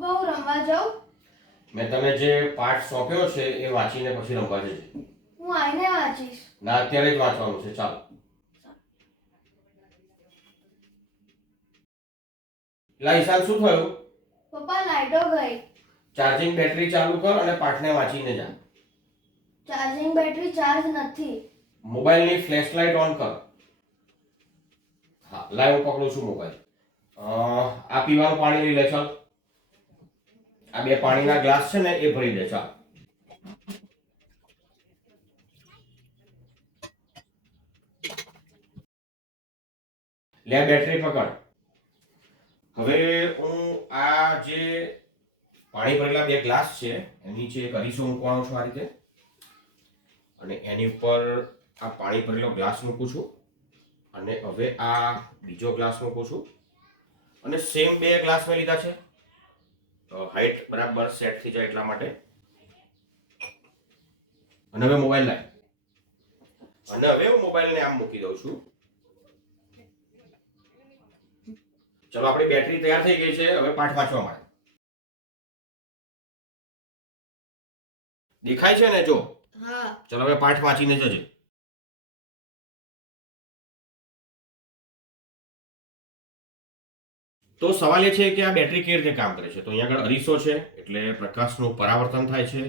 પપ્પા હું રમવા જાઉં? મેં તમે જે પાઠ સોંપ્યો છે એ વાંચીને પછી રમવા જજે. હું આઈને વાંચીશ. ના અત્યારે જ વાંચવાનું છે. ચાલો. લા ઈશાન શું થયું? પપ્પા લાઈટો ગઈ. ચાર્જિંગ બેટરી ચાલુ કર અને પાઠને વાંચીને જા. ચાર્જિંગ બેટરી ચાર્જ નથી. મોબાઈલની ફ્લેશ લાઇટ ઓન કર. હા લાઈવ પકડું છું મોબાઈલ. આ પીવાનું પાણી લઈ લે ચાલ. આ બે પાણીના ગ્લાસ છે ને એ ભરી દે, ચાલ. લે બેટરી પકડ. હવે હું આ જે પાણી ભરેલા બે ગ્લાસ છે, એની જે કરીશું મૂકવાનો છું આ રીતે. અને એની ઉપર આ પાણી ભરેલો ગ્લાસ મૂકું છું. અને હવે આ બીજો ગ્લાસ મૂકું છું. અને સેમ બે ગ્લાસ મેં લીધા છે. હાઈટ બરાબર સેટ થઈ જાય એટલા માટે. અને હવે મોબાઈલ લાય. અને હવે હું મોબાઈલને આમ મૂકી દઉં છું. ચલો આપણી બેટરી તૈયાર થઈ ગઈ છે. હવે પાઠ વાંચવા માટે. દેખાય છે ને જો? હા. ચલો હવે પાઠ વાંચીને જજે. તો સવાલ એ છે કે આ બેટરી કેવી રીતે કામ કરે છે? તો અહીંયા આગળ અરીસો છે, એટલે પ્રકાશનું પરાવર્તન થાય છે.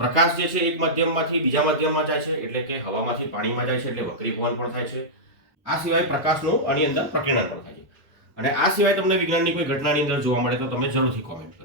પ્રકાશ જે છે એક માધ્યમમાંથી બીજા માધ્યમમાં જાય છે, એટલે કે હવામાંથી પાણીમાં જાય છે, એટલે વક્રી પવન પણ થાય છે. આ સિવાય પ્રકાશનું આની અંદર પ્રકીર્ણન પણ થાય છે. અને આ સિવાય તમને વિજ્ઞાનની કોઈ ઘટનાની અંદર જોવા મળે તો તમે જરૂરથી કોમેન્ટ કરજો